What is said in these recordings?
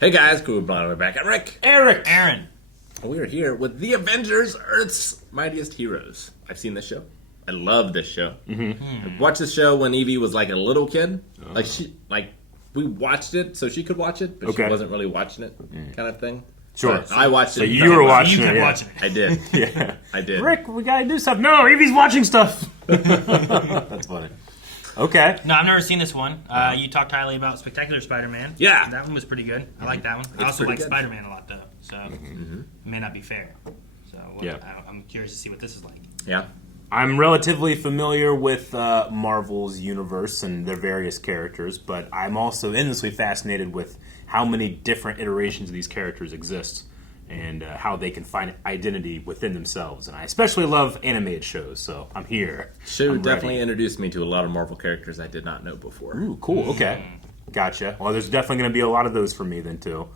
Hey guys, cool blonde. We're back. I'm Rick. Aaron. We are here with the Avengers, Earth's Mightiest Heroes. I've seen this show. I love this show. I watched this show when Evie was like a little kid. We watched it so she could watch it, but she wasn't really watching it, kind of thing. Sure. But I watched it. So you were watching it. Watch it. I did. Yeah. I did. Rick, we gotta do stuff. No, Evie's watching stuff. That's funny. Okay. No, I've never seen this one. You talked highly about Spectacular Spider-Man. Yeah. That one was pretty good. I like that one. I also like Spider-Man a lot, though. So it may not be fair. So I'm curious to see what this is like. Yeah. I'm relatively familiar with Marvel's universe and their various characters, but I'm also endlessly fascinated with how many different iterations of these characters exist and how they can find identity within themselves. And I especially love animated shows, so I'm here. Show I'm definitely ready. introduced me to a lot of Marvel characters I did not know before. Ooh, cool. Okay. Gotcha. Well, there's definitely going to be a lot of those for me then, too.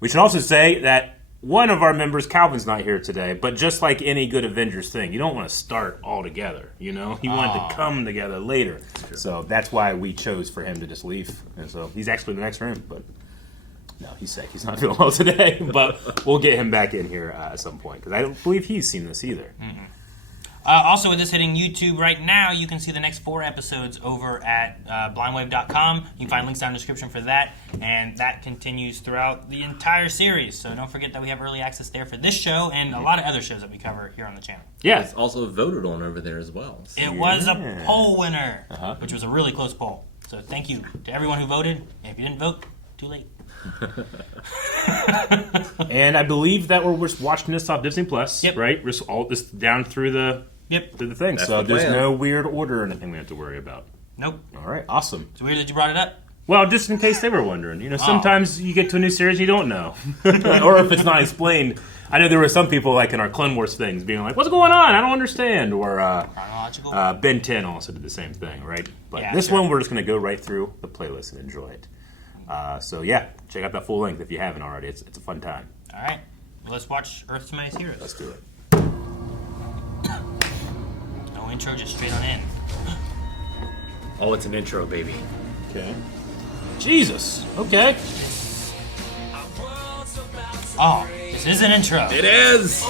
We should also say that one of our members, Calvin's not here today, but just like any good Avengers thing, you don't want to start all together, you know? He wanted to come together later. So that's why we chose for him to just leave. And so he's actually in the next room, but no, he's sick. He's not feeling well today, but we'll get him back in here at some point, because I don't believe he's seen this either. Also, with this hitting YouTube right now, you can see the next 4 episodes over at blindwave.com. You can find links down in the description for that, and that continues throughout the entire series. So don't forget that we have early access there for this show and a lot of other shows that we cover here on the channel. Yeah. It's also voted on over there as well. So. It was a poll winner, which was a really close poll. So thank you to everyone who voted. And if you didn't vote, too late. And I believe that we're just watching this off Disney Plus, Yep. right? We're just all this down through the thing. That's So the there's plan. no weird order or anything we have to worry about. Nope. All right, awesome. It's weird that you brought it up. Well, just in case they were wondering, you know, sometimes you get to a new series you don't know, or if it's not explained. I know there were some people like in our Clone Wars things being like, "What's going on? I don't understand." Or Chronological. Ben 10 also did the same thing, right? But Yeah, this sure. one we're just going to go right through the playlist and enjoy it. So yeah, check out that full length if you haven't already. It's a fun time. All right. Well, let's watch Earth's Mightiest Heroes. Let's do it. No intro, just straight on in. Oh, it's an intro, baby. Okay. Jesus. Okay. Oh, this is an intro. It is!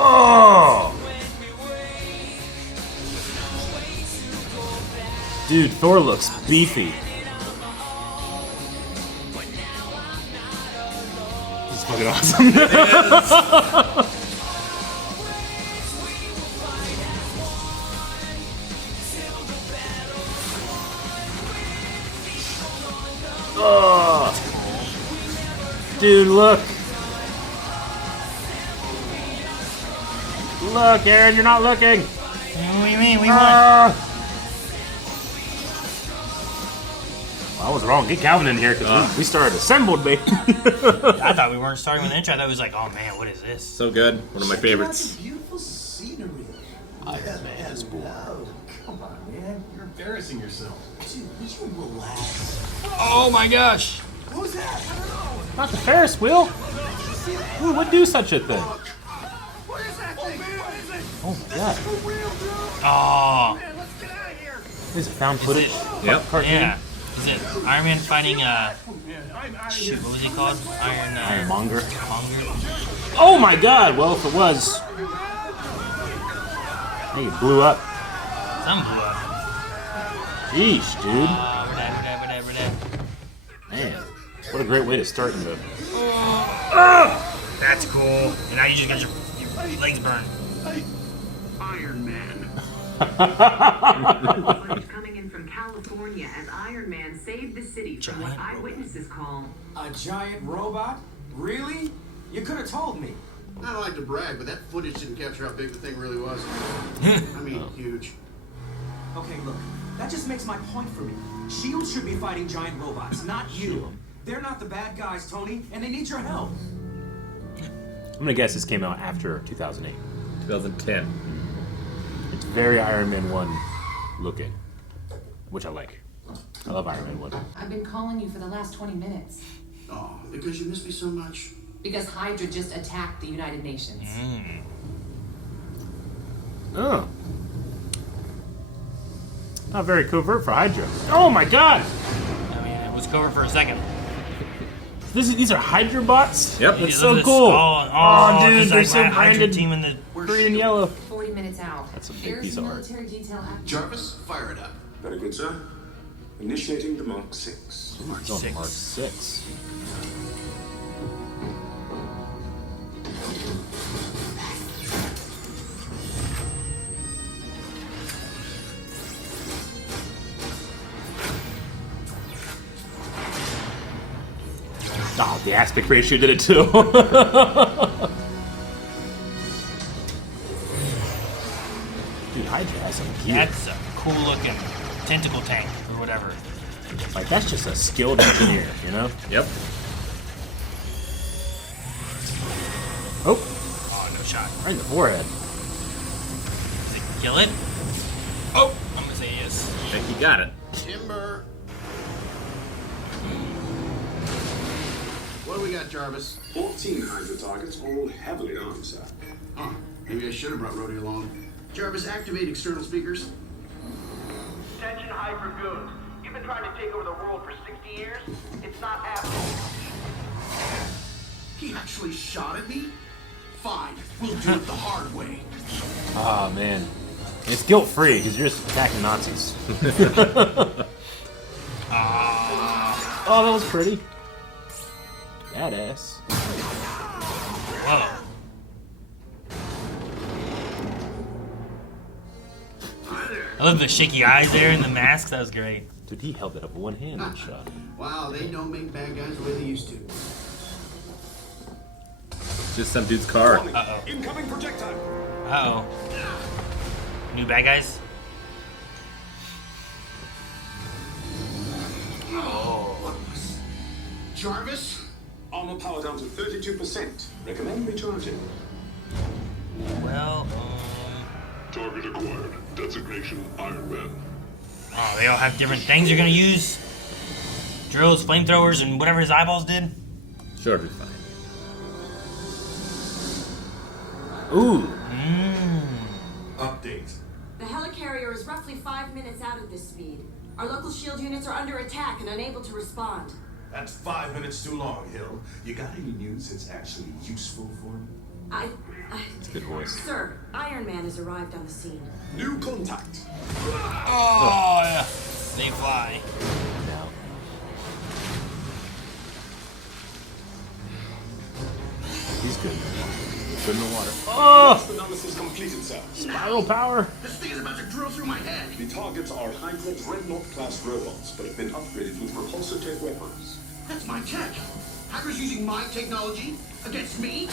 Oh. Dude, Thor looks beefy. This is fucking awesome. Oh. Dude, look. Look, Aaron, you're not looking. What do you mean? We won. Well, I was wrong. Get Calvin in here because we started assembled, baby. I thought we weren't starting with an intro. I thought it was like, oh man, what is this? So good. One of my favorites. Beautiful scenery. Iron Man is born. Come on, man. You're embarrassing yourself. Dude, will you relax? Oh my gosh. Who's that? I don't know. Not the Ferris wheel. Who would do such a thing? What is that thing? What is it? Oh my god. For real, dude. Oh, Man, let's get out of here. Is it found footage? Yep. Cartoon? yeah. Is it Iron Man fighting, Man, I'm out of shoot, here. what was he called? Ironmonger. Monger? Oh my god. Well, if it was. Hey, it blew up. Some blew up. Sheesh, dude. We're dead. Man. What a great way to start in the. That's cool. And now you just got your legs burned. Iron Man. Footage coming in from California as Iron Man saved the city from what Giant eyewitnesses call A giant robot? Really? You could have told me. I don't like to brag, but that footage didn't capture how big the thing really was. I mean, huge. Okay, look. That just makes my point for me. S.H.I.E.L.D. should be fighting giant robots, not you. They're not the bad guys, Tony, and they need your help. I'm gonna guess this came out after 2008. 2010. It's very Iron Man 1 looking, which I like. I love Iron Man 1. I've been calling you for the last 20 minutes. Oh, because you miss me so much. Because Hydra just attacked the United Nations. Oh. Not very covert for Hydra. Oh my god! I mean, over for a second. These are Hydra bots? Yep. That's Look so at this cool. skull. Oh, dude, this they're is so like my Hydra branded. team in the Green and yellow. 40 minutes out. That's a big There's piece the of art. military detail active. Jarvis, fire it up. Very good, sir. Initiating the Mark 6. It's on Mark 6. Oh, the aspect ratio did it too. Dude, Hydra has some gear. That's a cool looking tentacle tank or whatever. Like, that's just a skilled engineer, you know? Yep. Oh, Oh, no shot. right in the forehead. Does it kill it? Oh, I'm gonna say yes. I think you got it. Timber. What do we got, Jarvis? 14 Hydra targets, all heavily armed, sir. Huh. Maybe I should have brought Rhodey along. Jarvis, activate external speakers. Attention Hydra goons. You've been trying to take over the world for 60 years. It's not happening. He actually shot at me? Fine, we'll do it the hard way. Ah, man. And it's guilt-free, because you're just attacking Nazis. Oh, that was pretty. Badass. Whoa. I love the shaky eyes there and the mask. That was great. Dude, he held it up with one hand and shot. Wow, they don't make bad guys the way they used to. Just some dude's car. Uh-oh. Incoming projectile. Uh-oh. New bad guys? Jarvis? Armor power down to 32%. Recommend recharging. Well, Target acquired. Designation Iron Man. oh, they all have different things you're gonna use. Drills, flamethrowers, and whatever his eyeballs did. Sure, it'll be fine. Ooh. Update. The helicarrier is roughly 5 minutes out at this speed. Our local shield units are under attack and unable to respond. That's 5 minutes too long, Hill. You got any news that's actually useful for me? It's a good voice. Sir, Iron Man has arrived on the scene. New contact. Oh, yeah. They fly. No. He's good. Good in the water. Oh! Analysis completed, sir. Spiral power. This thing is about to drill through my head. The targets are Hydra Dreadnought-class robots, but have been upgraded with repulsor tech weapons. That's my tech. Hydra's using my technology against me?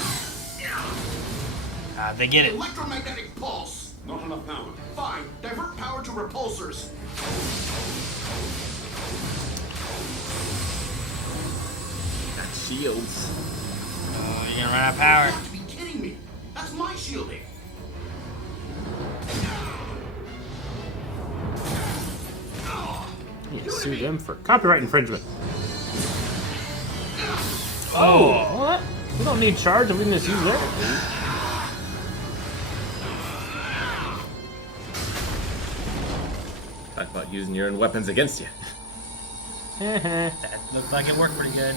They get it. Electromagnetic pulse. Not enough power. Fine, divert power to repulsors. Got shields. Oh, you're gonna run out of power. You have to be kidding me. That's my shielding. You sue them for copyright infringement. Oh. What? We don't need charge and we can just use that. Talk about using your own weapons against you. That looked like it worked pretty good.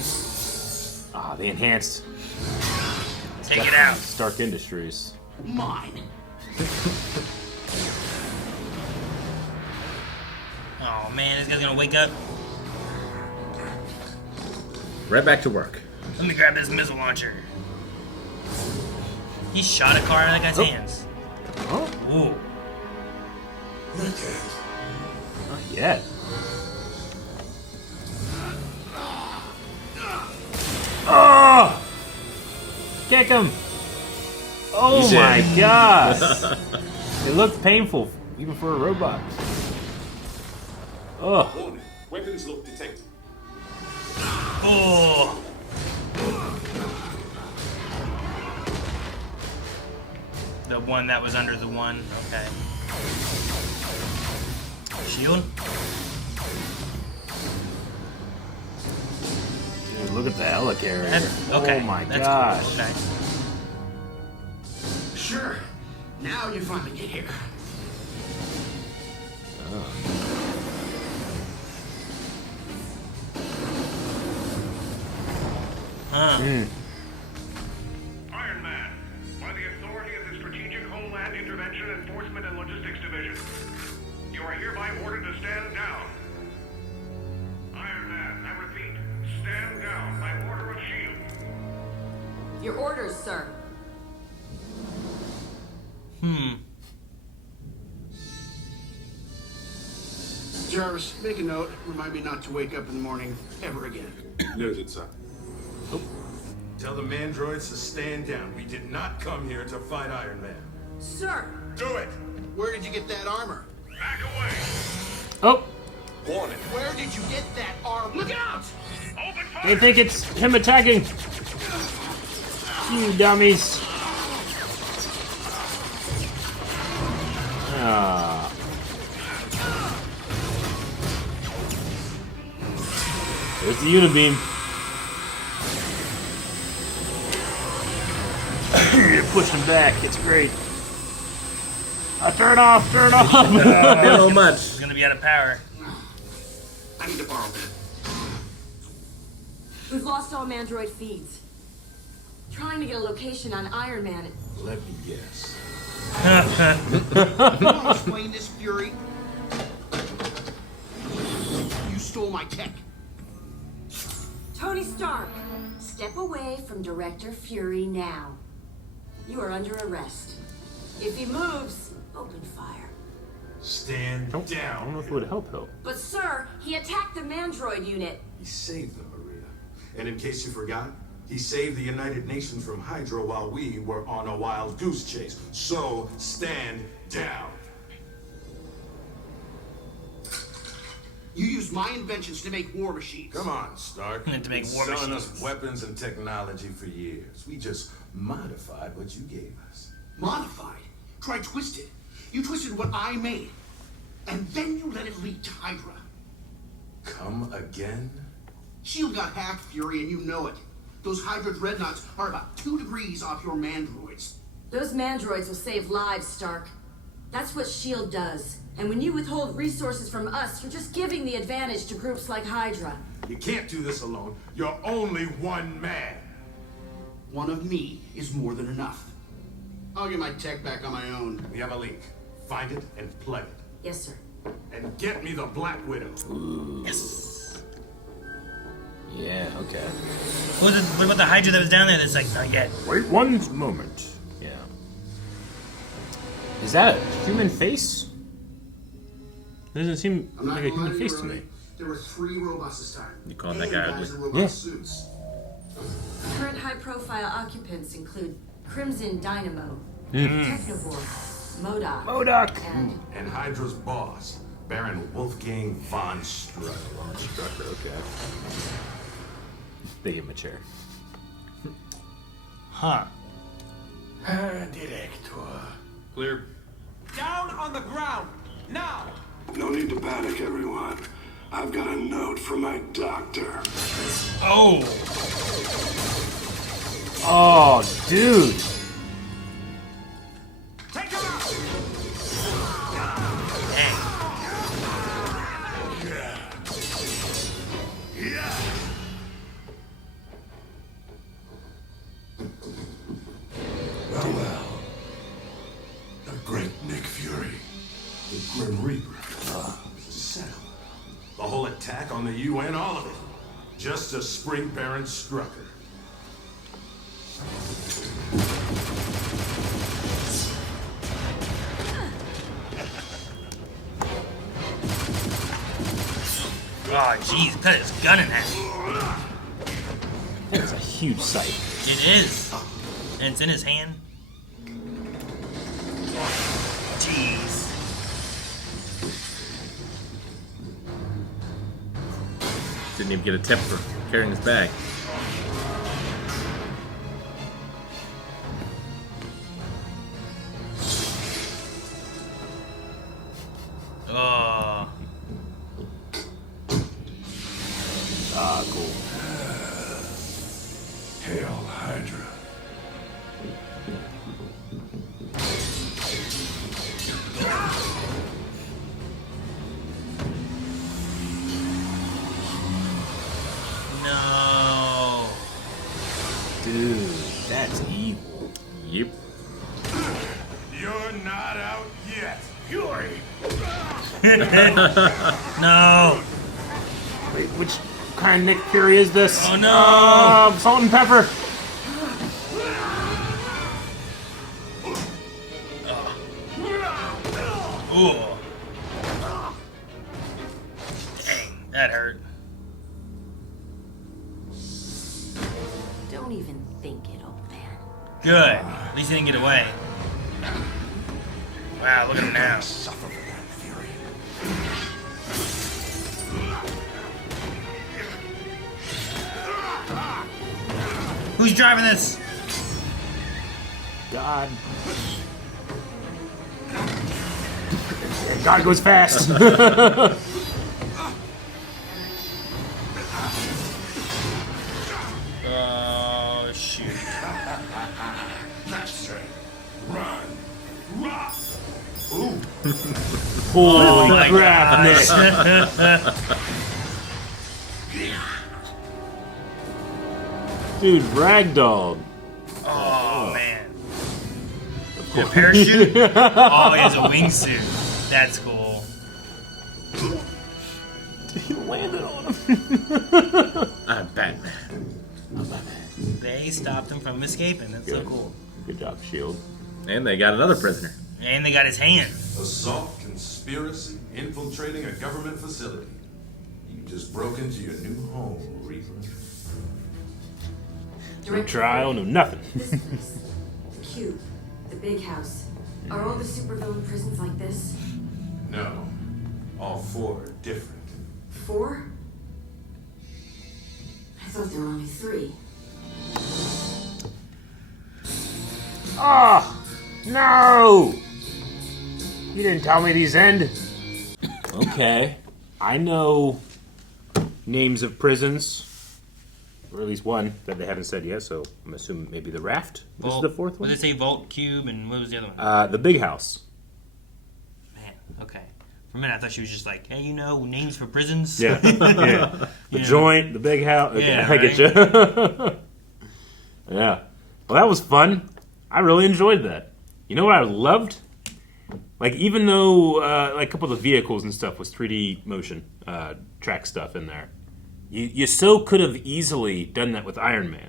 Ah, the enhanced. Take it out. Stark Industries. Mine. Oh man, this guy's gonna wake up. Right back to work. Let me grab this missile launcher. He shot a car out of that guy's hands. Oh, Ooh. not yet. Oh! Kick him! Oh You did. my gosh! It looked painful, even for a robot. Oh, Warning. Weapons look detected. Oh. The one that was under the one. Okay. Shield. dude, look at the helicarrier. That's, okay. Oh my That's gosh. Cool. Okay. Sure. Now you finally get here. Iron Man, by the authority of the Strategic Homeland Intervention Enforcement and Logistics Division, you are hereby ordered to stand down. Iron Man, I repeat, stand down by order of S.H.I.E.L.D. Your orders, sir. Jarvis, make a note. Remind me not to wake up in the morning ever again. Noted, sir. Tell the mandroids to stand down. We did not come here to fight Iron Man. Sir! Do it! Where did you get that armor? Back away! Oh, Warning. Where did you get that armor? Look out! Open fire! they think it's him attacking. You dummies. Ah. There's the unibeam. Push him back. It's great. Turn off. Turn off. A little much. It's gonna be out of power. I need to borrow that. We've lost all Mandroid feeds. Trying to get a location on Iron Man. Let me guess. You want to explain this, Fury? You stole my tech. Tony Stark, step away from Director Fury now. You are under arrest. If he moves, open fire. Stand I don't down. know if it would help. But sir, he attacked the Mandroid unit. He saved them, Marietta. And in case you forgot, he saved the United Nations from Hydra while we were on a wild goose chase. So, stand down. You used my inventions to make war machines. Come on, Stark. To make You've been war selling machines. us weapons and technology for years. We just modified what you gave us. Modified. Try twisted. You twisted what I made. And then you let it leak to Hydra. Come again? S.H.I.E.L.D. got hacked, Fury, and you know it. Those Hydra dreadnoughts are about 2 degrees off your mandroids. Those Mandroids will save lives, Stark. That's what S.H.I.E.L.D. does. And when you withhold resources from us, you're just giving the advantage to groups like Hydra. You can't do this alone. You're only one man. One of me is more than enough. I'll get my tech back on my own. We have a leak. Find it and plug it. Yes, sir. And get me the Black Widow. Yes. Yeah. Okay. What about the Hydra that was down there? That's like not yet. Wait one moment. Yeah. Is that a human face? It doesn't seem I'm not like a gonna lie human to you, face to me. Rhodey. There were 3 robots this time. You calling that And guy guys ugly? in robot Yeah. suits. Current high-profile occupants include Crimson Dynamo, Technovore, MODOK, MODOK. And Hydra's boss, Baron Wolfgang von Strucker. Strucker, okay. They give him a chair. Huh. Director. Clear. Down on the ground! Now! No need to panic, everyone. I've got a note from my doctor. Oh. Oh, dude. Take him out! Well. The great Nick Fury. The Grim Reaper. Settle. The whole attack on the UN, all of it. Just to spring Baron Strucker. Oh, jeez, cut his gun in half. That's a huge sight. It is. And it's in his hand. Jeez. Didn't even get a tip for carrying his bag. Oh. Ah, cool. Hail Hydra. No. Dude, that's evil. Yep. You're not out yet. Fury! No. Wait, which kind of Nick Fury is this? Oh, no. Salt and pepper. Ooh. Dang, that hurt. Don't even think it, old man. Good. At least he didn't get away. Wow, look at him now. Suffer for that, Fury. Who's driving this? God. God goes fast. Oh, shoot. That's it. Run. Rock. Ooh. Holy my crap, Nick. Dude, ragdoll. Oh, man. A parachute? Oh, he has a wingsuit. That's cool. He landed on him. I'm Batman. They stopped him from escaping. That's so cool. Good job, S.H.I.E.L.D. And they got another prisoner. And they got his hand. Assault, conspiracy, infiltrating a government facility. You just broke into your new home, Reaper. No trial, no nothing. This place. The Cube. The big house. Are all the supervillain prisons like this? No. All four are different. 4? I thought there were only 3. Oh, no! You didn't tell me these end. Okay. I know names of prisons. Or at least one that they haven't said yet, so I'm assuming maybe the Raft. This is the fourth one? What did they say? Vault, Cube, and what was the other one? The Big House. Man, okay. For a minute, I thought she was just like, hey, you know, names for prisons? Yeah. Yeah. The Joint, the Big House. Okay, Yeah, I get you. Yeah. Well, that was fun. I really enjoyed that. You know what I loved? Like, even though like a couple of the vehicles and stuff was 3D motion track stuff in there, you so could have easily done that with Iron Man,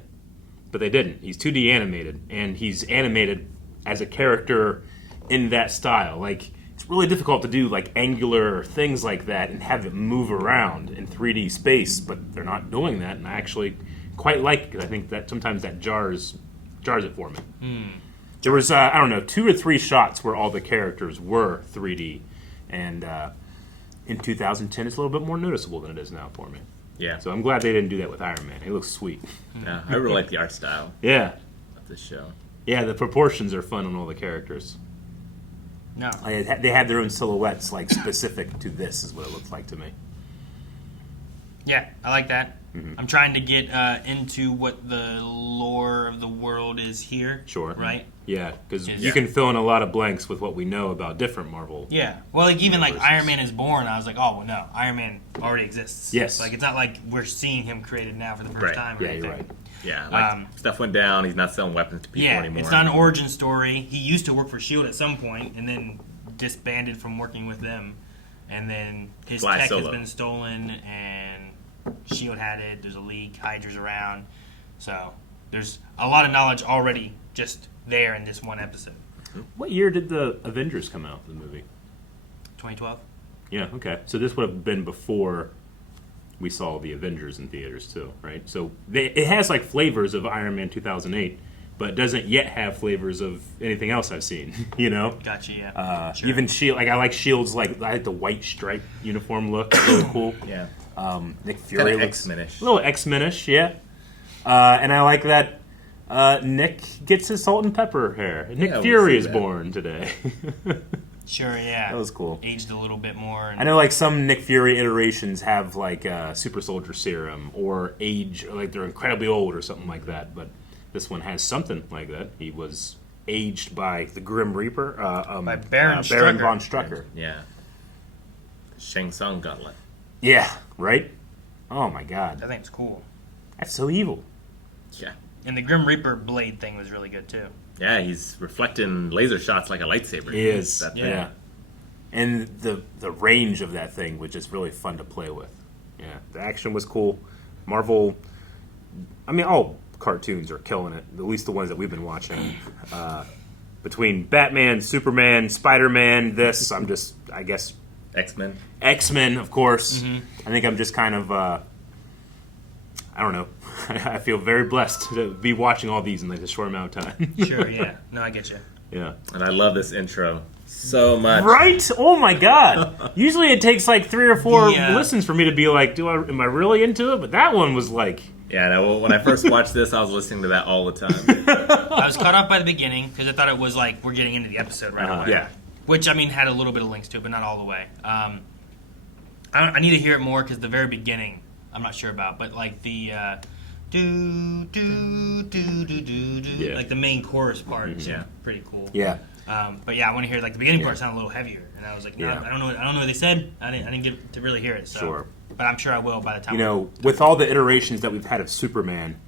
but they didn't. He's 2D animated, and he's animated as a character in that style. Like, it's really difficult to do like angular things like that and have it move around in 3D space, but they're not doing that, and I actually quite like it because I think that sometimes that jars it for me. There was, I don't know, 2 or 3 shots where all the characters were 3D, and in 2010 it's a little bit more noticeable than it is now for me. Yeah. So I'm glad they didn't do that with Iron Man. He looks sweet. Yeah, I really like the art style Yeah. of this show. Yeah, the proportions are fun on all the characters. No. They had their own silhouettes, like, specific to this, is what it looks like to me. Yeah, I like that. I'm trying to get into what the lore of the world is here. Sure. Right? Yeah, because you Yeah. can fill in a lot of blanks with what we know about different Marvel. Yeah. Well, like even like universes. Iron Man is born, I was like, oh well, no, Iron Man already exists. Yes. Like it's not like we're seeing him created now for the first Right. time. Or Yeah, anything. you're right. Yeah, like stuff went down. He's not selling weapons to people Yeah, anymore. it's not an origin story. He used to work for S.H.I.E.L.D. at some point, and then disbanded from working with them, and then his Fly tech solo. has been stolen, and S.H.I.E.L.D. had it. There's a leak. Hydra's around, so there's a lot of knowledge already just there in this one episode. What year did the Avengers come out, the movie? 2012. Yeah, okay. So this would have been before we saw the Avengers in theaters too, right? So it has like flavors of Iron Man 2008, but doesn't yet have flavors of anything else I've seen, you know? Gotcha. Yeah. Sure. Even S.H.I.E.L.D., like I like S.H.I.E.L.D.'s like I like the white stripe uniform look, it's really cool. Yeah. Nick Fury Kinda looks X-Men-ish. a little X-Men-ish, yeah. And I like that Nick gets his salt and pepper hair. Nick Yeah, we Fury see is that. born today. Sure. Yeah. That was cool. Aged a little bit more. And I know, like some Nick Fury iterations have like super soldier serum or age, or like they're incredibly old or something like that. But this one has something like that. He was aged by the Grim Reaper, By Baron Baron Strucker. von Strucker. Yeah. Shang Tsung gauntlet. Yeah, right. Oh my God, I think it's cool. that's so evil. Yeah. And the Grim Reaper blade thing was really good too. Yeah, he's reflecting laser shots like a lightsaber. He is. That thing. Yeah. And the range of that thing was just really fun to play with. Yeah, the action was cool. Marvel, I mean, all cartoons are killing it. At least the ones that we've been watching. Between Batman, Superman, Spider-Man, I guess... X-Men. X-Men, of course. I think I'm just kind of, I don't know. I feel very blessed to be watching all these in like a short amount of time. Sure, yeah. No, I get you. Yeah. And I love this intro so much. Right? Oh my god. Usually it takes like 3 or 4 listens for me to be like, am I really into it? But that one was like... Yeah, no, when I first watched this, I was listening to that all the time. I was caught off by the beginning because I thought it was like we're getting into the episode right away. Yeah. Which, I mean, had a little bit of links to it, but not all the way. I need to hear it more because the very beginning, I'm not sure about, but like the like the main chorus part is pretty cool. Yeah. But yeah, I want to hear like the beginning part sound a little heavier, and I was like, no, I don't know what they said. I didn't get to really hear it. So. Sure. But I'm sure I will by the time. With all the iterations that we've had of Superman,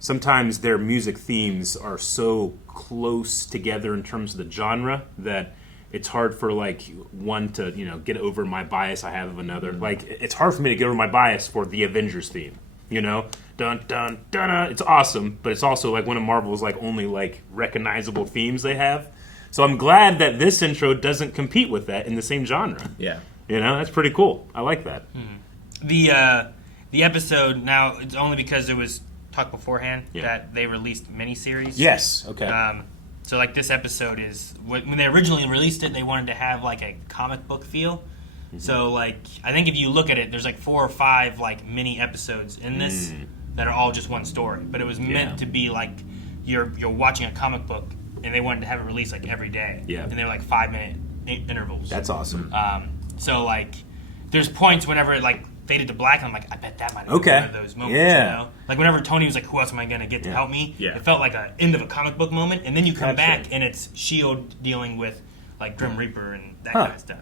sometimes their music themes are so close together in terms of the genre that it's hard for like one to get over my bias I have of another. Like it's hard for me to get over my bias for the Avengers theme. Dun dun dun dun. It's awesome, but it's also like one of Marvel's like only like recognizable themes they have. So I'm glad that this intro doesn't compete with that in the same genre. Yeah. That's pretty cool. I like that. The episode, now it's only because it was talked beforehand that they released miniseries. Yes. Okay. So like this episode is when they originally released it, they wanted to have like a comic book feel. So like I think if you look at it, there's like 4 or 5 like mini episodes in this that are all just one story. But it was meant to be like you're watching a comic book, and they wanted to have it released like every day. Yeah. And they were like 5-minute intervals. That's awesome. So like there's points whenever it like faded to black, and I'm like, I bet that might have been one of those moments. Like whenever Tony was like, who else am I going to get to help me? Yeah. It felt like an end of a comic book moment, and then you come back and it's S.H.I.E.L.D. dealing with like Grim Reaper and that kind of stuff,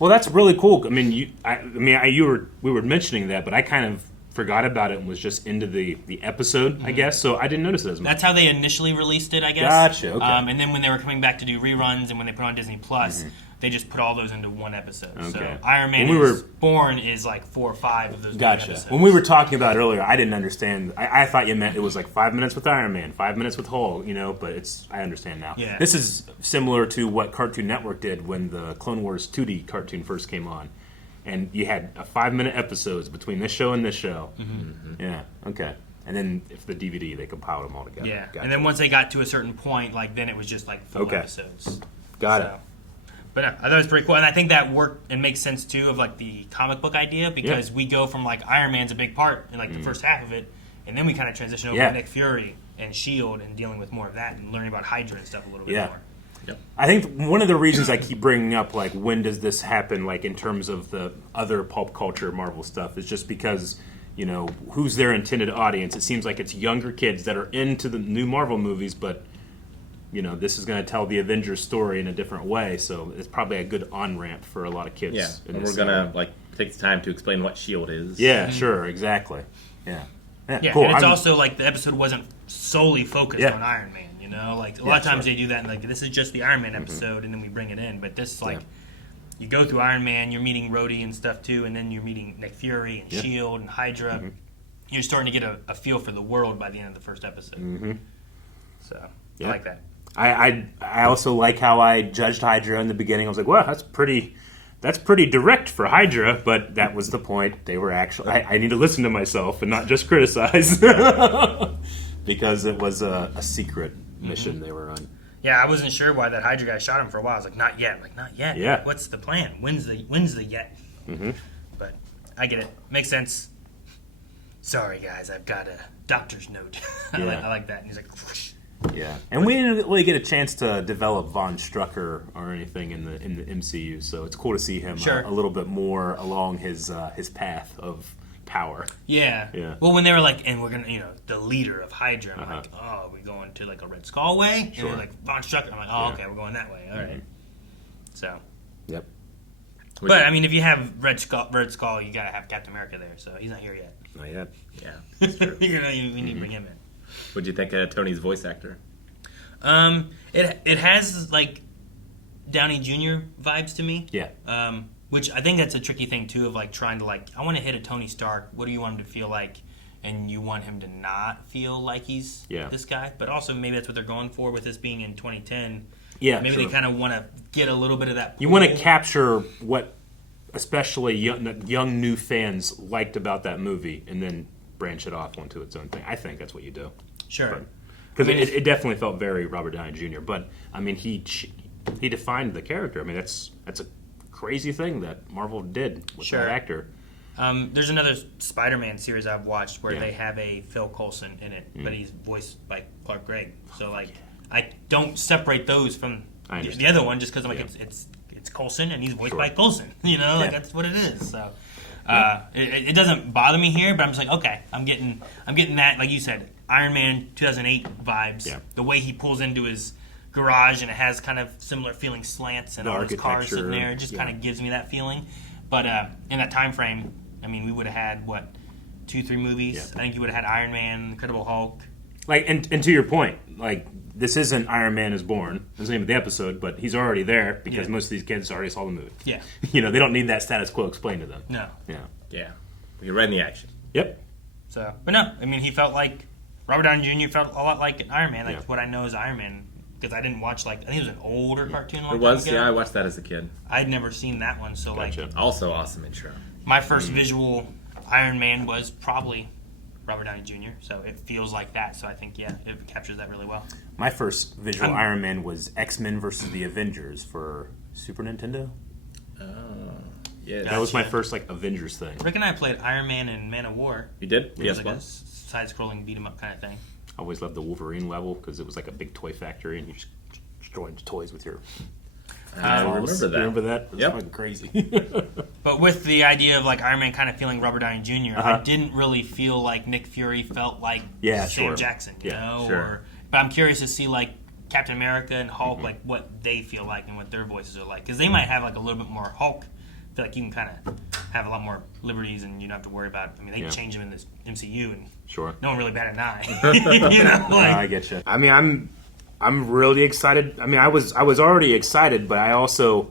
Well, that's really cool. I mean, we were mentioning that, but I kind of forgot about it and was just into the episode, I guess. So I didn't notice it as much. That's how they initially released it, I guess. Gotcha. Okay. And then when they were coming back to do reruns, and when they put on Disney Plus, they just put all those into one episode. Okay. So Iron Man Born is like 4 or 5 of those episodes. When we were talking about it earlier, I didn't understand. I thought you meant it was like 5 minutes with Iron Man, 5 minutes with Hulk, but I understand now. Yeah. This is similar to what Cartoon Network did when the Clone Wars 2D cartoon first came on. And you had a 5-minute episodes between this show and this show. Yeah, okay. And then if the DVD, they compiled them all together. Yeah, Gotcha. and then once they got to a certain point, like then it was just like full episodes. Got it. But I thought it was pretty cool, and I think that worked and makes sense too of like the comic book idea, because we go from like Iron Man's a big part in like the first half of it, and then we kind of transition over to Nick Fury and S.H.I.E.L.D. and dealing with more of that and learning about Hydra and stuff a little bit more. Yep. I think one of the reasons I keep bringing up, like, when does this happen, like, in terms of the other pulp culture Marvel stuff, is just because, who's their intended audience? It seems like it's younger kids that are into the new Marvel movies, but, this is going to tell the Avengers story in a different way, so it's probably a good on-ramp for a lot of kids. Yeah, and we're going to, take the time to explain what S.H.I.E.L.D. is. Yeah, sure, exactly. Yeah, cool. And it's also, like, the episode wasn't solely focused on Iron Man. Like a lot of times they do that, and like this is just the Iron Man episode, and then we bring it in. But this, like, you go through Iron Man, you're meeting Rhodey and stuff too, and then you're meeting Nick Fury and S.H.I.E.L.D. and Hydra. You're starting to get a feel for the world by the end of the first episode. So I like that. I also like how I judged Hydra in the beginning. I was like, well, that's pretty direct for Hydra, but that was the point. They were actually... I need to listen to myself and not just criticize. Because it was a secret mission they were on. Yeah, I wasn't sure why that Hydra guy shot him for a while. I was like, not yet. Yeah. What's the plan? When's the yet? But I get it. Makes sense. Sorry, guys, I've got a doctor's note. I like that. And he's like, whoosh. Yeah, and we didn't really get a chance to develop Von Strucker or anything in the MCU, so it's cool to see him a little bit more along his path of power. Yeah. Well, when they were like, and we're gonna, the leader of Hydra, I'm like, oh, are we going to like a Red Skull way? And they're like Von Strucker. I'm like, oh, okay, we're going that way. All right. So. Yep. But I mean, if you have Red Skull, you gotta have Captain America there. So he's not here yet. Not yet. Yeah. That's true. We need to bring him in. What'd you think of Tony's voice actor? It has like Downey Jr. vibes to me. Yeah. Which I think that's a tricky thing too, of like trying to like, I want to hit a Tony Stark. What do you want him to feel like? And you want him to not feel like he's this guy. But also maybe that's what they're going for with this being in 2010. Yeah, maybe they kind of want to get a little bit of that. You want to capture what, especially young new fans liked about that movie, and then branch it off onto its own thing. I think that's what you do. Sure. Because it definitely felt very Robert Downey Jr. But I mean, he defined the character. I mean, that's a crazy thing that Marvel did with that actor. There's another Spider-Man series I've watched where they have a Phil Coulson in it, but he's voiced by Clark Gregg. So like, I don't separate those from the other one just because I'm like it's Coulson and he's voiced by Coulson. You know, like that's what it is. So it doesn't bother me here, but I'm just like, okay, I'm getting that, like you said, Iron Man 2008 vibes. Yeah. The way he pulls into his garage and it has kind of similar feeling slants and all those cars sitting there, it just kind of gives me that feeling. But in that time frame, I mean, we would have had, 2-3 movies? Yeah. I think you would have had Iron Man, Incredible Hulk. Like, and to your point, like, this isn't Iron Man is Born. That's the name of the episode, but he's already there because most of these kids already saw the movie. Yeah. You know, they don't need that status quo explained to them. No. Yeah. Yeah. You're right in the action. Yep. So, but no, I mean, he felt like, Robert Downey Jr. felt a lot like an Iron Man, what I know is Iron Man. Because I didn't watch, I think it was an older cartoon a long time ago. Yeah, I watched that as a kid. I'd never seen that one, so Also awesome intro. My first visual Iron Man was probably Robert Downey Jr., so it feels like that. So I think, it captures that really well. My first visual Iron Man was X-Men versus the Avengers for Super Nintendo. Oh, yeah. That was my first, Avengers thing. Rick and I played Iron Man and Man of War. You did? It was like a side-scrolling beat-em-up kind of thing. I always loved the Wolverine level because it was like a big toy factory and you just destroyed toys with your... I remember that. You remember that? It was fucking crazy. But with the idea of Iron Man kind of feeling Robert Downey Jr., I didn't really feel like Nick Fury felt like Sam Jackson, you know? Sure. But I'm curious to see Captain America and Hulk, what they feel like and what their voices are like. Because they might have a little bit more Hulk. I feel like you can kind of have a lot more liberties and you don't have to worry about. I mean, they can change him in this MCU and no one really bat an eye. You know, I get you. I mean, I'm really excited. I mean, I was already excited, but I also,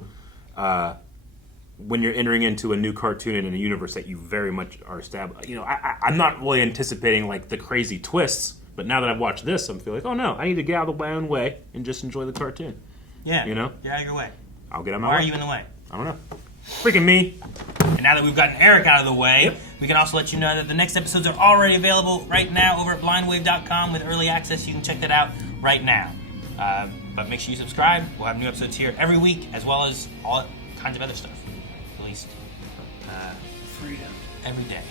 when you're entering into a new cartoon in a universe that you very much are established, I'm not really anticipating the crazy twists. But now that I've watched this, I'm feeling oh no, I need to get out of my own way and just enjoy the cartoon. Yeah, get out of your way. I'll get out of my way. Why are you in the way? I don't know. Freaking me. And now that we've gotten Eric out of the way, we can also let you know that the next episodes are already available right now over at blindwave.com with early access. You can check that out right now. But make sure you subscribe. We'll have new episodes here every week, as well as all kinds of other stuff released freedom every day.